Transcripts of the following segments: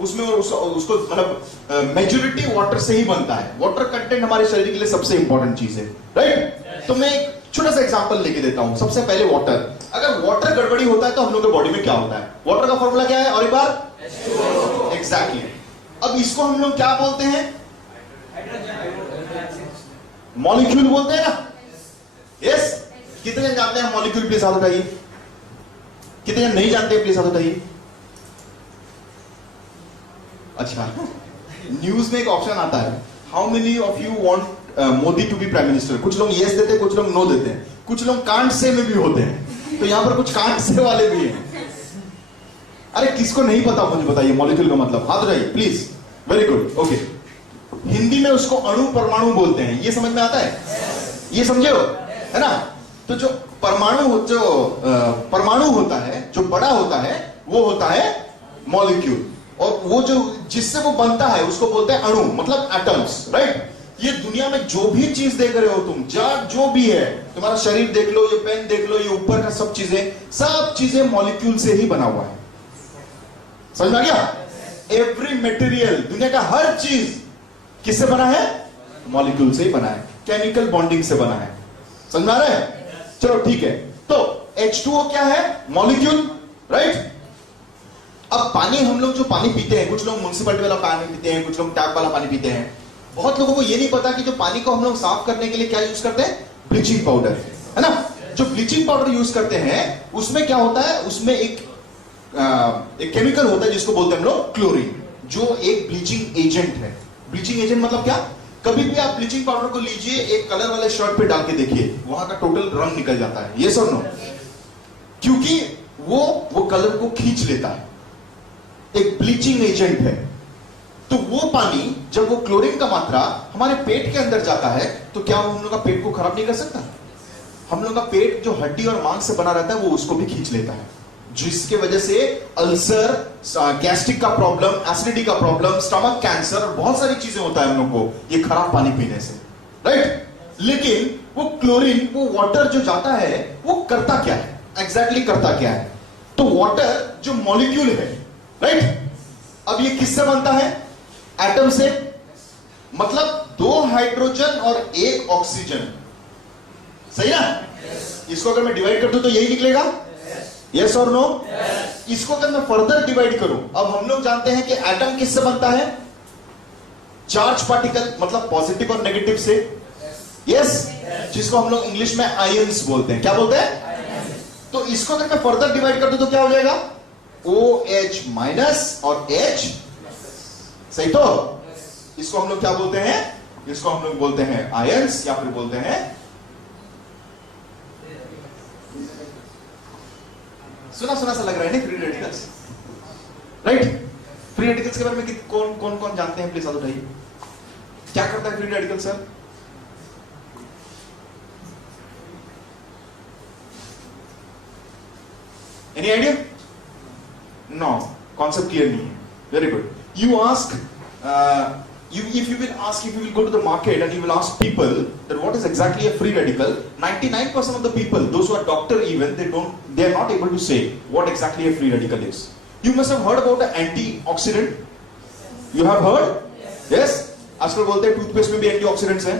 उसमें उसको मतलब मेजॉरिटी वाटर से ही बनता है। वाटर कंटेंट हमारे शरीर के लिए सबसे इंपॉर्टेंट चीज है, राइट? तो मैं एक छोटा सा एग्जांपल लेके देता हूं। सबसे पहले वाटर, अगर वाटर गड़बड़ी होता है तो हम लोग के बॉडी में क्या होता है? वाटर का फॉर्मूला क्या है? और एक बार एग्जैक्टली। अब इसको हम लोग क्या बोलते हैं? मॉलिक्यूल बोलते हैं ना? यस। कितने जन जानते हैं मॉलिक्यूल? प्लीज हाथ उठाइए। कितने जन नहीं जानते? प्लीज हाथ उठाइए। अच्छा, न्यूज में एक ऑप्शन आता है, how many of you want Modi to be prime minister? कुछ लोग यस देते हैं, कुछ लोग नो देते हैं, कुछ लोग कांट से में भी होते हैं। तो यहां पर कुछ कांट से वाले भी हैं। अरे किसको नहीं पता मुझे बताइए मॉलिक्यूल का मतलब? हाथ उठाइए please. Very good, okay. Hindi में उसको अणु परमाणु बोलते हैं। ये समझ में आता है? ये समझे हो, है ना? तो जो परमाणु होता है, जो बड़ा होता है, वो होता है मॉलिक्यूल। और वो जो जिससे वो बनता है उसको बोलते हैं अणु, मतलब एटम्स, राइट? ये दुनिया में जो भी चीज देख रहे हो तुम, जो भी है, तुम्हारा शरीर देख लो, ये पेन देख लो, ये ऊपर का सब चीजें मॉलिक्यूल से ही बना हुआ है। समझ में आ गया? एवरी मटेरियल, दुनिया का हर चीज किससे बना है? मॉलिक्यूल से ही बना है, केमिकल बॉन्डिंग से बना है। समझ में आ रहा है? चलो ठीक है। तो H2O क्या है? Molecule, right? अब पानी, हम लोग जो पानी पीते हैं, कुछ लोग म्युनिसिपैलिटी वाला पानी पीते हैं, कुछ लोग टैप वाला पानी पीते हैं। बहुत लोगों को ये नहीं पता कि जो पानी को हम लोग साफ करने के लिए क्या यूज करते हैं? ब्लीचिंग पाउडर, है ना? जो ब्लीचिंग पाउडर यूज करते हैं उसमें क्या होता है? उसमें एक केमिकल होता है जिसको बोलते हैं हम लोग क्लोरीन, जो एक ब्लीचिंग एजेंट है। ब्लीचिंग एजेंट मतलब क्या? कभी भी आप ब्लीचिंग पाउडर को लीजिए, एक कलर वाले शर्ट पे डाल के देखिए, वहां का टोटल रंग निकल जाता है। ये सब नो, क्योंकि वो कलर को खींच लेता है, एक ब्लीचिंग एजेंट है। तो वो पानी, जब वो क्लोरीन का मात्रा हमारे पेट के अंदर जाता है, तो क्या वो हम लोग का पेट को खराब नहीं कर सकता? हम लोग का पेट जो हड्डी और मांस से बना रहता है, वो उसको भी खींच लेता है, जिसके वजह से अल्सर, गैस्ट्रिक का प्रॉब्लम, एसिडिटी का प्रॉब्लम, स्टमक कैंसर और बहुत सारी चीजें होता है हम लोग को ये खराब पानी पीने से, राइट? लेकिन वो क्लोरीन, वो वाटर जो जाता है, वो करता क्या है? एग्जैक्टली करता क्या है? तो वाटर जो मॉलिक्यूल है, राइट? अब ये किससे बनता है? एटम से। मतलब 2 हाइड्रोजन और 1 ऑक्सीजन, सही ना? इसको अगर मैं डिवाइड कर दूं तो यही निकलेगा, यस और नो? इसको अगर मैं फर्दर डिवाइड करूं, अब हम लोग जानते हैं कि एटम किससे बनता है? चार्ज पार्टिकल, मतलब पॉजिटिव और नेगेटिव से, यस? जिसको हम लोग इंग्लिश में आयंस बोलते हैं। क्या बोलते हैं? तो इसको अगर मैं फर्दर डिवाइड कर दूं तो क्या हो जाएगा? OH माइनस और H, सही? तो इसको हम लोग क्या बोलते हैं? इसको हम लोग बोलते हैं आयंस, या फिर बोलते हैं, सुना सा लग रहा है ना, free radicals, right? Free radicals के बारे में कौन जानते हैं? प्लीज हाथ उठाइए। क्या करता है free radical sir? Any idea? No, concept clear नहीं है। Very good. You ask, if you will go to the market and you will ask people that what is exactly a free radical, 99% of the people, those who are doctor even, they are not able to say what exactly a free radical is. You must have heard about the antioxidant. You have heard? Yes? आजकल बोलते हैं toothpaste में भी antioxidants हैं,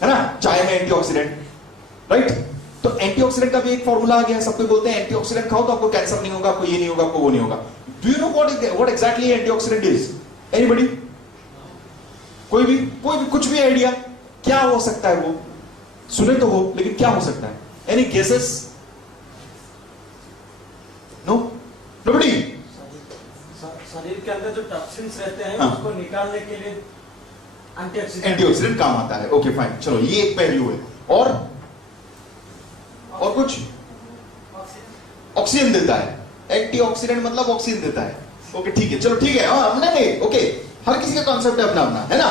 है ना? चाय में एंटीऑक्सीडेंट, राइट? तो एंटीऑक्सीडेंट का भी एक फॉर्मूला आ गया है। सबको बोलते हैं एंटीऑक्सीडेंट खाओ तो आपको कैंसर नहीं होगा, आपको ये नहीं होगा, आपको वो नहीं होगा। Do you know what exactly antioxidant is? Anybody? कोई भी कुछ भी आइडिया? क्या हो सकता है वो? सुने तो हो, लेकिन क्या हो सकता है? Any guesses? No? Nobody? शरीर के अंदर जो टॉक्सिन्स रहते हैं उसको निकालने के लिए एंटीऑक्सीडेंट काम आता है। ओके फाइन, चलो ये एक पहलू है। और कुछ? ऑक्सीजन देता है। एंटीऑक्सीडेंट मतलब ऑक्सीजन देता है। ओके ठीक है, चलो ठीक है। नहीं, ओके, हर किसी का कॉन्सेप्ट है अपना अपना, है ना?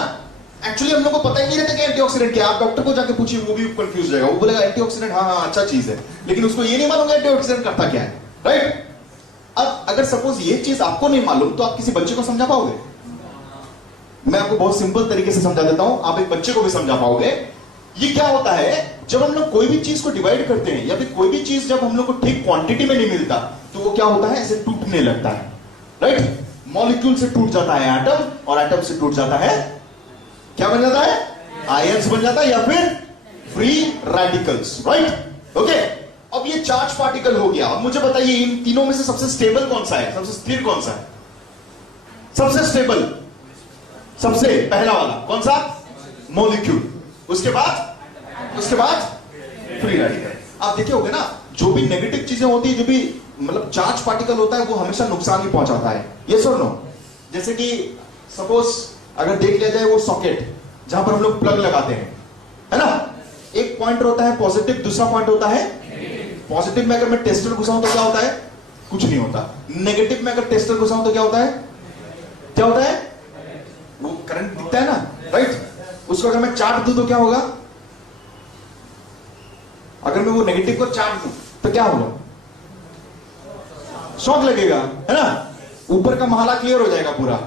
एक्चुअली हम लोग को पता ही नहीं रहता कि एंटीऑक्सीडेंट क्या। आप डॉक्टर को जाके पूछिए, वो भी कंफ्यूज हो जाएगा। वो बोलेगा एंटीऑक्सीडेंट, हाँ अच्छा चीज है, लेकिन उसको ये नहीं मालूम एंटीऑक्सीडेंट करता क्या है, राइट? अब अगर सपोज ये चीज आपको नहीं मालूम तो आप किसी बच्चे को समझा पाओगे? मैं आपको बहुत सिंपल तरीके से समझा देता हूं, आप एक बच्चे को भी समझा पाओगे। ये क्या होता है, जब हम लोग कोई भी चीज को डिवाइड करते हैं, या फिर कोई भी चीज जब हम लोग को ठीक क्वांटिटी में नहीं मिलता, तो वो क्या होता है? ऐसे टूटने लगता है, राइट? मॉलिक्यूल से टूट जाता है एटम, और एटम से टूट जाता है, क्या बन जाता है? आयंस बन जाता है या फिर फ्री रेडिकल्स, राइट? ओके, अब ये चार्ज पार्टिकल हो गया। अब मुझे बताइए इन तीनों में से सबसे स्टेबल कौन सा है, सबसे स्थिर कौन सा है? सबसे स्टेबल, सबसे पहला वाला कौन सा? मॉलिक्यूल। उसके बाद फ्री रेडिकल। आप देखे होंगे ना, जो भी नेगेटिव चीजें होती है, जो भी मतलब चार्ज पार्टिकल होता है, वो हमेशा नुकसान ही पहुंचाता है, ये सुन लो। जैसे कि सपोज अगर देख लिया जाए वो सॉकेट जहां पर हम लोग प्लग लगाते हैं, है ना, एक पॉइंट होता है पॉजिटिव, दूसरा पॉइंट होता है पॉजिटिव में अगर मैं टेस्टर घुसाऊं तो क्या होता है? कुछ नहीं होता। नेगेटिव में अगर टेस्टर घुसाऊं तो क्या होता है? क्या होता है? वो करंट दिखता है ना, राइट? उसको अगर मैं चार्ट दूं तो क्या होगा? अगर मैं वो नेगेटिव को चार्ट दूं तो क्या होगा? शॉक लगेगा, है ना? ऊपर का महला क्लियर हो जाएगा पूरा।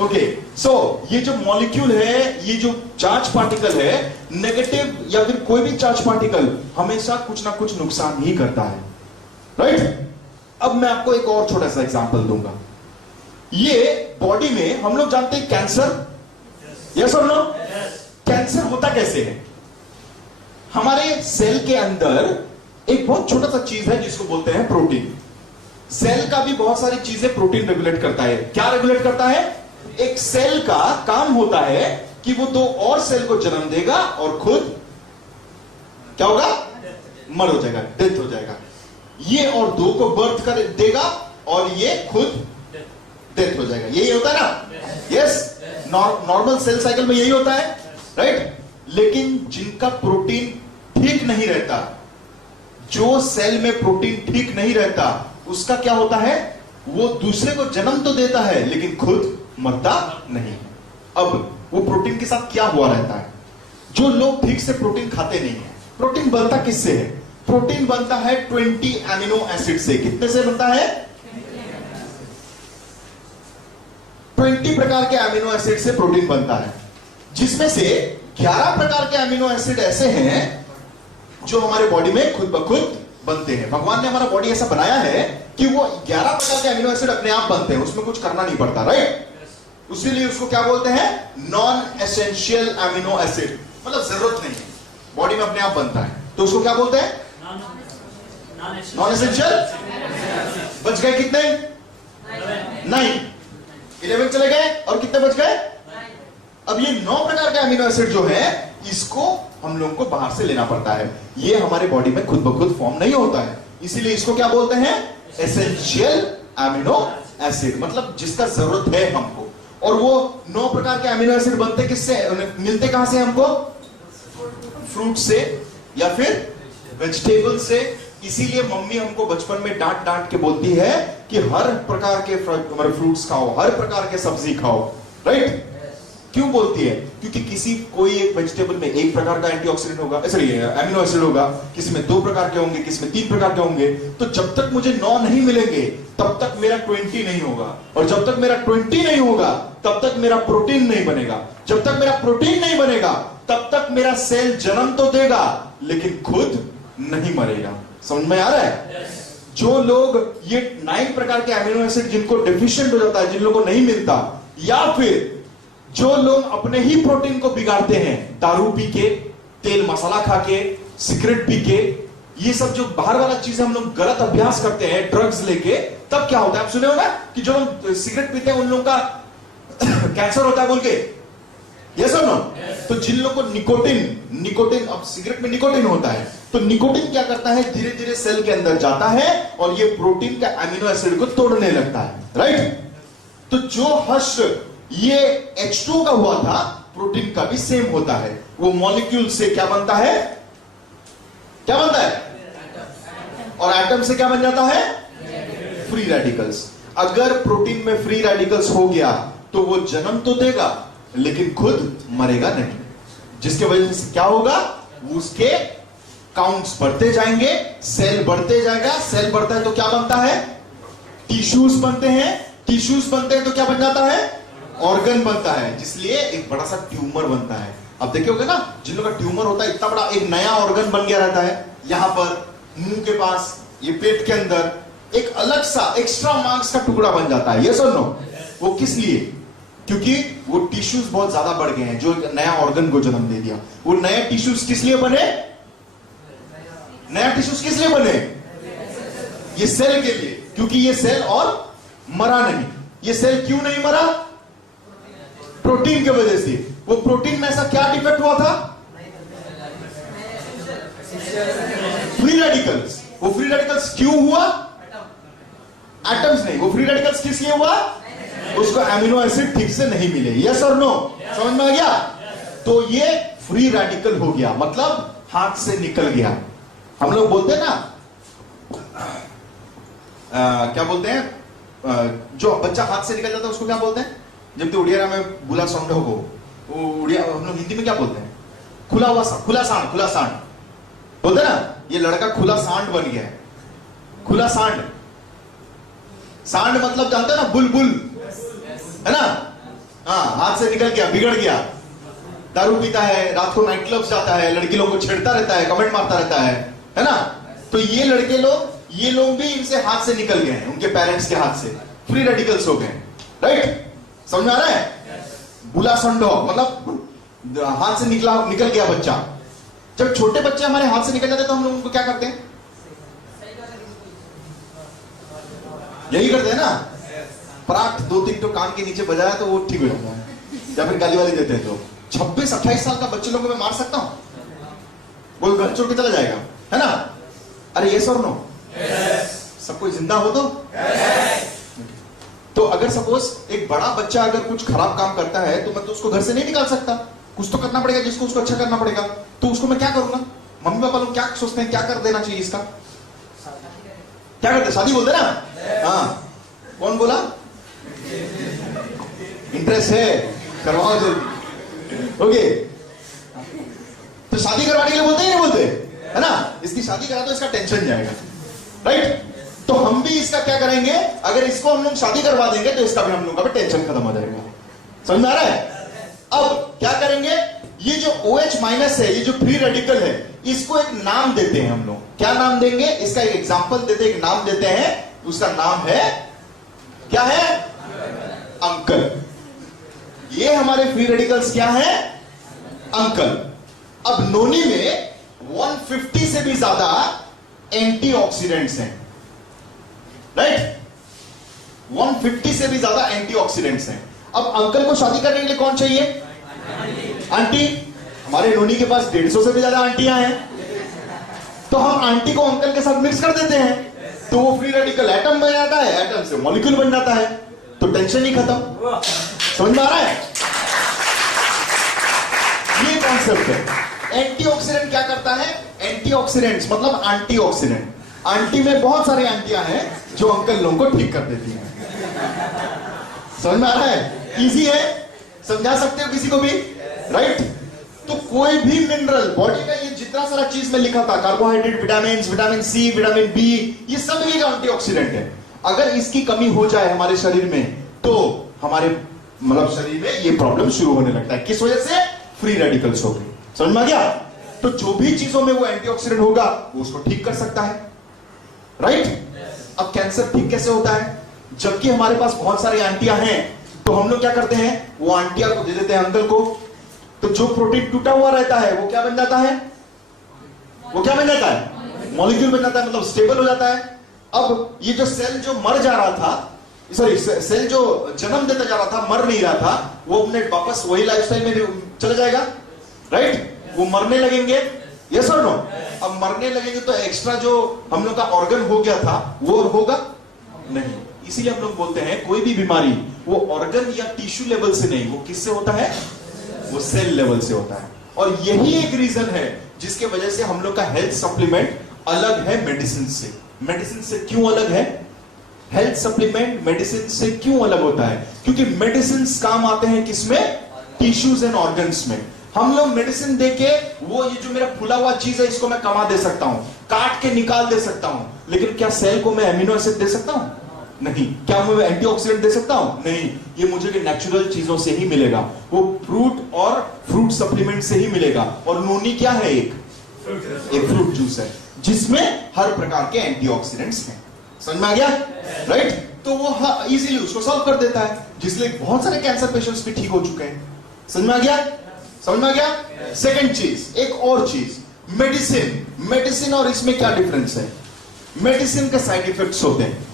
ओके, सो ये जो मॉलिक्यूल है, ये जो चार्ज पार्टिकल है, नेगेटिव या फिर कोई भी चार्ज पार्टिकल हमेशा कुछ ना कुछ नुकसान ही करता है, राइट? अब मैं आपको एक और छोटा सा एग्जांपल दूंगा। ये बॉडी में हम लोग जानते हैं कैंसर, यस और नो? कैंसर होता कैसे है? हमारे सेल के अंदर एक बहुत छोटा सा चीज है जिसको बोलते हैं प्रोटीन। सेल का भी बहुत सारी चीजें प्रोटीन रेगुलेट करता है। क्या रेगुलेट करता है? एक सेल का काम होता है कि वो दो और सेल को जन्म देगा और खुद क्या होगा? मर हो जाएगा, डेथ हो जाएगा। ये और दो को बर्थ कर देगा और ये खुद डेथ हो जाएगा। यही होता है ना? यस, नॉर्मल सेल साइकिल में यही होता है, राइट? लेकिन जिनका प्रोटीन ठीक नहीं रहता, जो सेल में प्रोटीन ठीक नहीं रहता, उसका क्या होता है? वो दूसरे को जन्म तो देता है लेकिन खुद मरता नहीं। अब वो प्रोटीन के साथ क्या हुआ रहता है? जो लोग ठीक से प्रोटीन खाते नहीं है, प्रोटीन बनता किससे है? प्रोटीन बनता है 20 एमिनो एसिड से। कितने से बनता है? 20 प्रकार के एमिनो एसिड से प्रोटीन बनता है, जिसमें से 11 प्रकार के एमिनो एसिड ऐसे हैं जो हमारे बॉडी में खुद ब खुद बनते हैं। भगवान ने हमारा बॉडी ऐसा बनाया है कि वो 11 प्रकार के एमिनो एसिड अपने आप बनते हैं, उसमें कुछ करना नहीं पड़ता, राइट? उसीलिए उसको क्या बोलते हैं? नॉन एसेंशियल एमिनो एसिड, मतलब जरूरत नहीं है, बॉडी में अपने आप बनता है, तो उसको क्या बोलते हैं? Non essential. बच गए कितने? 9, 11 चले गए और कितने बच गए? अब ये 9 प्रकार के एमिनो एसिड जो है, इसको हम लोगों को बाहर से लेना पड़ता है। ये हमारे बॉडी में खुद ब खुद फॉर्म नहीं होता है, इसीलिए इसको क्या बोलते हैं? एसेंशियल एमिनो एसिड, मतलब जिसका जरूरत है हमको। और वो 9 प्रकार के एमिनो एसिड बनते किससे, मिलते कहां से हमको? फ्रूट से या फिर वेजिटेबल से। इसीलिए मम्मी हमको बचपन में डांट डांट के बोलती है कि हर प्रकार के फ्रूट्स खाओ, हर प्रकार के सब्जी खाओ, राइट? क्यों बोलती है? क्योंकि किसी कोई एक वेजिटेबल में एक प्रकार का एंटीऑक्सीडेंट होगा, सॉरी एमिनो एसिड होगा, किसी में 2 प्रकार के होंगे, किसी में 3 प्रकार के होंगे। तो जब तक मुझे 9 नहीं मिलेंगे तब तक मेरा 20 नहीं होगा, और जब तक मेरा 20 नहीं होगा तब तक मेरा प्रोटीन नहीं बनेगा। जब तक मेरा प्रोटीन नहीं बनेगा तब तक मेरा सेल जन्म तो देगा लेकिन खुद नहीं मरेगा। समझ में आ रहा है? जो लोग ये 9 प्रकार के एमिनो एसिड जिनको डेफिशिएंट हो जाता है, जिन लोगों को नहीं मिलता, या फिर जो लोग अपने ही प्रोटीन को बिगाड़ते हैं, दारू पी के, तेल मसाला खा के, सिगरेट पी के, ये सब जो बाहर वाला चीज हम लोग गलत अभ्यास करते हैं, ड्रग्स लेके, तब क्या होता है? आप सुने होगा कि जो लोग सिगरेट पीते हैं उन लोगों का कैंसर होता है बोल के, यस और नो? तो जिन लोगों को निकोटिन, अब सिगरेट में निकोटिन होता है, तो निकोटिन क्या करता है? धीरे धीरे सेल के अंदर जाता है और ये प्रोटीन का एमिनो एसिड को तोड़ने लगता है, राइट? तो जो हर्ष ये H2 का हुआ था, प्रोटीन का भी सेम होता है। वो मॉलिक्यूल से क्या बनता है? क्या बनता है? और एटम से क्या बन जाता है? Free radicals. अगर प्रोटीन में फ्री रेडिकल्स हो गया तो वो जन्म तो देगा लेकिन खुद मरेगा नहीं, जिसके वजह से क्या होगा? उसके काउंट्स बढ़ते जाएंगे, सेल बढ़ते जाएगा। सेल बढ़ता है तो क्या बनता है? टिश्यूज बनते हैं। टिश्यूज बनते हैं तो क्या बन जाता है? ऑर्गन बनता है, जिसलिए एक बड़ा सा ट्यूमर बनता है। अब देखिए होगा ना, जिन लोगों का ट्यूमर होता है, इतना बड़ा एक नया ऑर्गन बन गया रहता है, यहां पर मुंह के पास, ये पेट के अंदर एक अलग सा एक्स्ट्रा मांस का टुकड़ा बन जाता है, ये सुन लो। वो किस लिए? क्योंकि वो टिश्यूज बहुत ज्यादा बढ़ गए हैं, जो एक नया ऑर्गन को जन्म दे दिया। वो नए टिश्यूज किस लिए बने? नया टिश्यूज किस लिए बने? ये सेल के लिए, क्योंकि ये सेल और मरा नहीं। ये सेल क्यों नहीं मरा? प्रोटीन की वजह से। वो प्रोटीन में ऐसा क्या डिफेक्ट हुआ था? Free radicals. वो फ्री रेडिकल्स क्यों हुआ? एटम्स नहीं, वो फ्री रेडिकल्स किस लिए हुआ? उसको एमिनो एसिड ठीक से नहीं मिले। यस और नो? समझ में आ गया? तो ये फ्री रेडिकल हो गया, मतलब हाथ से निकल गया। हम लोग बोलते हैं ना, क्या बोलते हैं, जो बच्चा हाथ से निकल जाता है उसको क्या बोलते हैं? जब तो उड़िया में बुला सौंडो को, वो उड़िया हम लोग हिंदी में क्या बोलते हैं? खुला हुआ सांड, खुला सांड, खुला सांड बोलते हैं ना। ये लड़का खुला सांड बन गया है। खुला सांड, सांड मतलब जानते हैं ना, बुलबुल, है ना? हाँ, हाथ से निकल गया, बिगड़ गया। दारू पीता है, रात को नाइट क्लब्स जाता है, लड़की लोगों को छेड़ता रहता है, कमेंट मारता रहता है ना? तो ये लड़के लोग, ये लोग भी इनसे हाथ से निकल गए हैं, उनके पेरेंट्स के हाथ से फ्री रेडिकल्स हो गए। राइट? समझ में आ रहा है? बुला संडो मतलब हाथ से निकल गया बच्चा। जब छोटे बच्चे हमारे हाथ से निकल जाते हैं तो हम लोग उनको क्या करते हैं? यही करते हैं ना, पराठ 2-3 तो कान के नीचे बजाया तो वो ठीक हो जाता है, या फिर गाली वाली देते हैं। तो 26-28 साल का बच्चे लोगों को मैं मार सकता हूं? वो घर छोड़ के चला जाएगा, है ना? अरे यस और नो? सब कोई जिंदा हो तो अगर सपोज एक बड़ा बच्चा अगर कुछ खराब काम करता है तो मैं तो उसको घर से नहीं निकाल सकता, कुछ तो करना पड़ेगा जिसको उसको अच्छा करना पड़ेगा। तो उसको मैं क्या करूंगा? मम्मी पापा लोग क्या सोचते हैं, क्या कर देना चाहिए इसका? क्या करते? शादी बोलते ना। हाँ, कौन बोला? इंटरेस्ट है, करवाओ जल्दी। ओके, तो शादी करवाने के लिए बोलते ही नहीं बोलते, है ना? इसकी शादी करा तो इसका टेंशन जाएगा। राइट? तो हम भी इसका क्या करेंगे? अगर इसको हम लोग शादी करवा देंगे तो इसका भी हम लोग का भी टेंशन खत्म हो जाएगा। समझ में आ रहा है? अब क्या करेंगे? ये जो OH माइनस है, ये जो फ्री रेडिकल है, इसको एक नाम देते हैं हम लोग। क्या नाम देंगे? इसका एक एग्जांपल देते हैं, एक नाम देते हैं। उसका नाम है, क्या है? अंकल। ये हमारे फ्री रेडिकल्स क्या है? अंकल। अब नोनी में 150 से भी ज्यादा एंटीऑक्सीडेंट्स हैं। राइट? 150 से भी ज्यादा एंटीऑक्सीडेंट्स हैं। अब अंकल को शादी करने के लिए कौन चाहिए? आंटी। हमारे नोनी के पास 150 से भी ज्यादा आंटियां हैं। तो हम आंटी को अंकल के साथ मिक्स कर देते हैं, तो वो फ्री रेडिकल एटम बन जाता है, एटम से मॉलिक्यूल बन जाता है, तो टेंशन ही खत्म। समझ में आ रहा है? ये कॉन्सेप्ट है। एंटीऑक्सीडेंट क्या करता है? एंटीऑक्सीडेंट्स मतलब एंटीऑक्सीडेंट। आंटी में बहुत सारी आंटियां हैं जो अंकल लोगों को ठीक कर देती हैं। समझ में आ रहा है? इजी है, समझा सकते हो किसी को भी। राइट? तो कोई भी मिनरल बॉडी का, ये जितना सारा चीज में लिखा था, carbohydrate, vitamin C, vitamin B, ये सब एक एंटीऑक्सीडेंट है। अगर इसकी कमी हो जाए हमारे शरीर में तो हमारे मतलब शरीर में ये प्रॉब्लम शुरू होने लगता है। किस वजह से? फ्री रेडिकल्स हो गए। समझ में आ गया? तो जो भी चीजों में वो एंटीऑक्सीडेंट होगा वो उसको ठीक कर सकता है। राइट? अब कैंसर ठीक कैसे होता है? जबकि हमारे पास बहुत सारी आंटियां हैं, तो हम लोग क्या करते हैं? वो आंटियां को दे देते हैं अंकल को। तो जो प्रोटीन टूटा हुआ रहता है वो क्या बन जाता है? वो क्या बन जाता है? मॉलिक्यूल बन जाता है, मतलब स्टेबल हो जाता है। अब ये जो सेल जो मर जा रहा था, सॉरी सेल जो जन्म देता जा रहा था, मर नहीं रहा था, वो अपने वापस वही लाइफस्टाइल में चला जाएगा। राइट? वो मरने लगेंगे। यस और नो? अब मरने लगेंगे तो एक्स्ट्रा जो हम लोग का ऑर्गन हो गया था वो होगा नहीं। इसीलिए हम लोग बोलते हैं कोई भी बीमारी वो ऑर्गन या टिश्यू लेवल से नहीं, वो किससे होता है? वो सेल लेवल से होता है। और यही एक रीजन है जिसके वजह से हम लोग का हेल्थ सप्लीमेंट अलग है मेडिसिन से। मेडिसिन से क्यों अलग है? हेल्थ सप्लीमेंट मेडिसिन से क्यों अलग होता है? क्योंकि मेडिसिन काम आते हैं किसमें? टिश्यूज एंड ऑर्गन्स में। हम लोग मेडिसिन देके वो ये जो मेरा फूला हुआ चीज है इसको मैं कमा दे सकता हूं, काट के निकाल दे सकता हूं, लेकिन क्या सेल को मैं एमिनो एसिड दे सकता हूं? नहीं। क्या मैं एंटीऑक्सीडेंट दे सकता हूं? नहीं। ये मुझे नेचुरल चीजों से ही मिलेगा, वो फ्रूट और फ्रूट सप्लीमेंट से ही मिलेगा। और नोनी क्या है? एक फ्रूट जूस है जिसमें हर प्रकार के एंटीऑक्सीडेंट्स हैं। समझ में आ गया? राइट? तो वो इजीली उसको सॉल्व कर देता है। जिसलिए बहुत सारे कैंसर पेशेंट्स भी ठीक हो चुके हैं। समझ में आ गया? समझ में आ गया? सेकंड चीज, एक और चीज, मेडिसिन और इसमें क्या डिफरेंस है? मेडिसिन का साइड इफेक्ट्स होते हैं,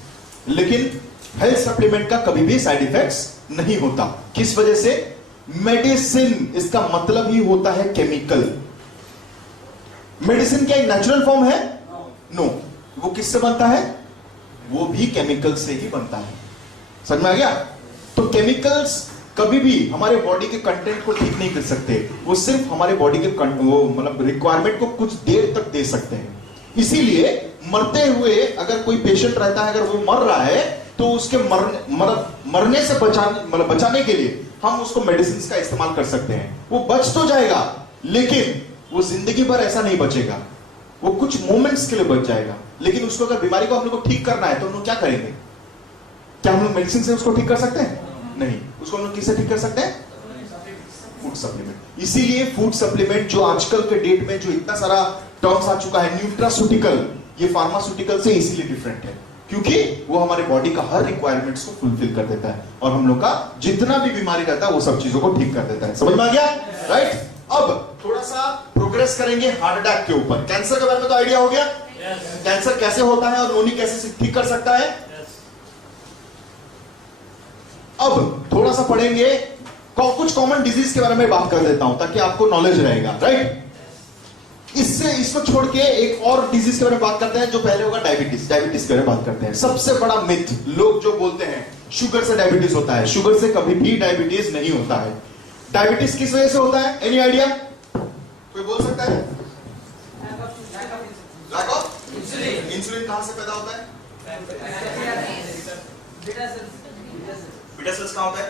लेकिन हेल्थ सप्लीमेंट का कभी भी साइड इफेक्ट्स नहीं होता। किस वजह से? मेडिसिन इसका मतलब ही होता है केमिकल। मेडिसिन क्या एक नेचुरल फॉर्म है? नो। वो किससे बनता है? वो भी केमिकल से ही बनता है। समझ में आ गया? तो केमिकल्स कभी भी हमारे बॉडी के कंटेंट को ठीक नहीं कर सकते, वो सिर्फ हमारे बॉडी के वो मतलब रिक्वायरमेंट को कुछ देर तक दे सकते हैं। इसीलिए मरते हुए अगर कोई पेशेंट रहता है, अगर वो मर रहा है, तो उसके मरने से बचाने के लिए हम उसको मेडिसिन का इस्तेमाल कर सकते हैं। वो बच तो जाएगा, लेकिन वो जिंदगी भर ऐसा नहीं बचेगा, वो कुछ मोमेंट्स के लिए बच जाएगा। लेकिन उसको अगर बीमारी को हम लोग को ठीक करना है तो हम लोग क्या करेंगे? क्या हम लोग मेडिसिन से उसको ठीक कर सकते हैं? नहीं। उसको हम लोग किससे ठीक कर सकते हैं? Food supplement. इसीलिए फूड सप्लीमेंट जो आजकल के डेट में जो इतना सारा टर्म्स आ चुका है, न्यूट्रास्यूटिकल, ये फार्मास्यूटिकल से इसीलिए डिफरेंट है, क्योंकि वो हमारे बॉडी का हर रिक्वायरमेंट्स को फुलफिल कर देता है और हम लोग का जितना भी बीमारी रहता है वो सब चीजों को ठीक कर देता है। समझ में आ गया? राइट। अब थोड़ा सा प्रोग्रेस करेंगे हार्ट अटैक के ऊपर। कैंसर के बारे में तो आइडिया हो गया? कैंसर कैसे होता है और नोनी कैसे ठीक कर सकता है? अब थोड़ा सा पढ़ेंगे, कुछ कॉमन डिजीज के बारे में बात कर देता हूं ताकि आपको नॉलेज रहेगा। राइट। इसको छोड़ के एक और डिजीज के बारे में बात करते हैं, जो पहले होगा डायबिटीज के बारे में बात करते हैं। सबसे बड़ा मिथ लोग जो बोलते हैं शुगर से डायबिटीज होता है, शुगर से कभी भी डायबिटीज नहीं होता है। डायबिटीज किस वजह से होता है? Any idea? कोई बोल सकता है? Lack of insulin. कहां से पैदा होता है? बीटा सेल्स कहां होता है?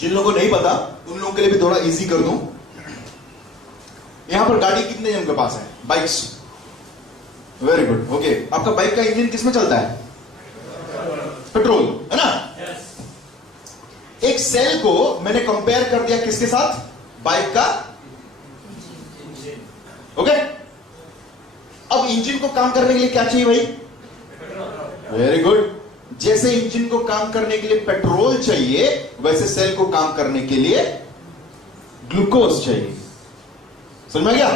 जिन लोगों को नहीं पता उन लोगों के लिए भी थोड़ा इजी कर दूं। यहां पर गाड़ी कितने जन के पास है? बाइक्स। Very good. ओके, आपका बाइक का इंजन किसमें चलता है? पेट्रोल, है ना? एक सेल को मैंने कंपेयर कर दिया किसके साथ? बाइक का ओके। अब इंजन को काम करने के लिए क्या चाहिए भाई? Very good. जैसे इंजन को काम करने के लिए पेट्रोल चाहिए, वैसे सेल को काम करने के लिए ग्लूकोज चाहिए। समझ में आ गया?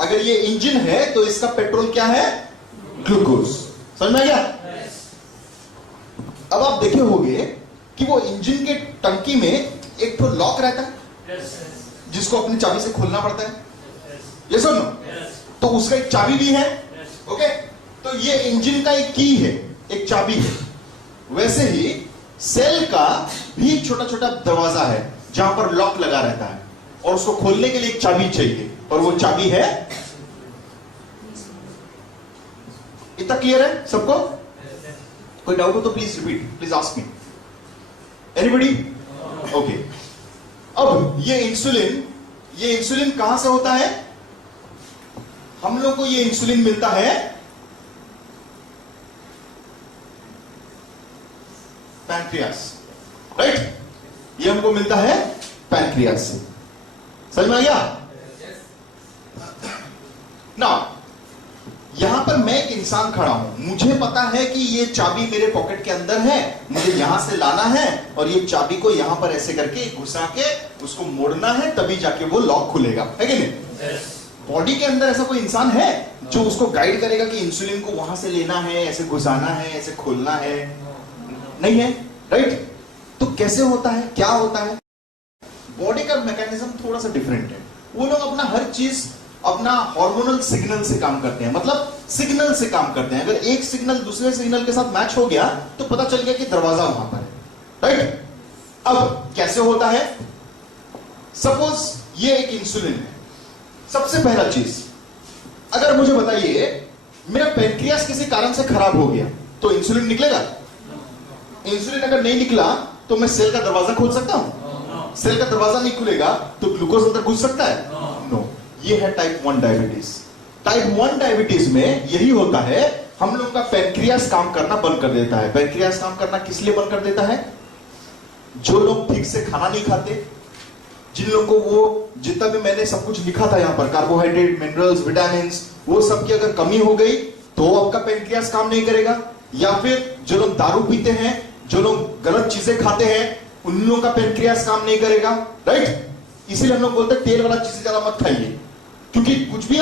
अगर ये इंजन है तो इसका पेट्रोल क्या है? ग्लूकोज। समझ में आ गया? अब आप देखे होंगे कि वो इंजन के टंकी में एक तो लॉक रहता है जिसको अपनी चाबी से खोलना पड़ता है। ये सुनो, तो उसका एक चाबी भी है। ओके, तो ये इंजन का एक की है, एक चाबी है। वैसे ही सेल का भी छोटा छोटा दरवाजा है जहां पर लॉक लगा रहता है और उसको खोलने के लिए एक चाबी चाहिए, और वो चाबी है। इतना क्लियर है सबको? कोई डाउट हो तो please repeat, please ask me. Anybody? Okay. अब ये इंसुलिन कहां से होता है? हम लोग को ये इंसुलिन मिलता है पैनक्रियास। राइट। ये हमको मिलता है पैनक्रियास से। समझ में आ गया? नाउ यहां पर मैं एक इंसान खड़ा हूं, मुझे पता है कि ये चाबी मेरे पॉकेट के अंदर है, मुझे यहां से लाना है और ये चाबी को यहां पर ऐसे करके घुसा के उसको मोड़ना है, तभी जाके वो लॉक खुलेगा, है कि नहीं? बॉडी के अंदर ऐसा कोई इंसान है जो उसको गाइड करेगा कि इंसुलिन को वहां से लेना है, ऐसे घुसाना है, ऐसे खोलना है? नहीं है। राइट। तो कैसे होता है, क्या होता है? बॉडी का मैकेनिज्म थोड़ा सा डिफरेंट है। वो लोग अपना हर चीज अपना हार्मोनल सिग्नल से काम करते हैं, मतलब सिग्नल से काम करते हैं। अगर एक सिग्नल दूसरे सिग्नल के साथ मैच हो गया तो पता चल गया कि दरवाजा वहां पर है। राइट। अब कैसे होता है? सपोज ये एक इंसुलिन है। सबसे पहला चीज, अगर मुझे बताइए मेरा पेनक्रियास किसी कारण से खराब हो गया तो इंसुलिन निकलेगा? इंसुलिन अगर नहीं निकला तो मैं सेल का दरवाजा खोल सकता हूं? सेल का दरवाजा नहीं खुलेगा तो ग्लूकोज अंदर घुस सकता है? नो। ये है टाइप 1 डायबिटीज। टाइप 1 डायबिटीज में यही होता है, हम लोग का पेनक्रियास काम करना बंद कर देता है। पेनक्रियास काम करना किस लिए बंद कर देता है? जो लोग ठीक से खाना नहीं खाते, जिन लोगों को वो जितना भी मैंने सब कुछ लिखा था यहां पर, कार्बोहाइड्रेट, मिनरल्स, विटामिन, वो सब की अगर कमी हो गई तो आपका पेनक्रियास काम नहीं करेगा, या फिर जो लोग दारू पीते हैं, जो लोग गलत चीजें खाते हैं, उन लोगों का पेनक्रियास काम नहीं करेगा, राइट। इसीलिए हम लोग बोलते हैं तेल वाला चीजें ज्यादा मत खाइए, क्योंकि कुछ भी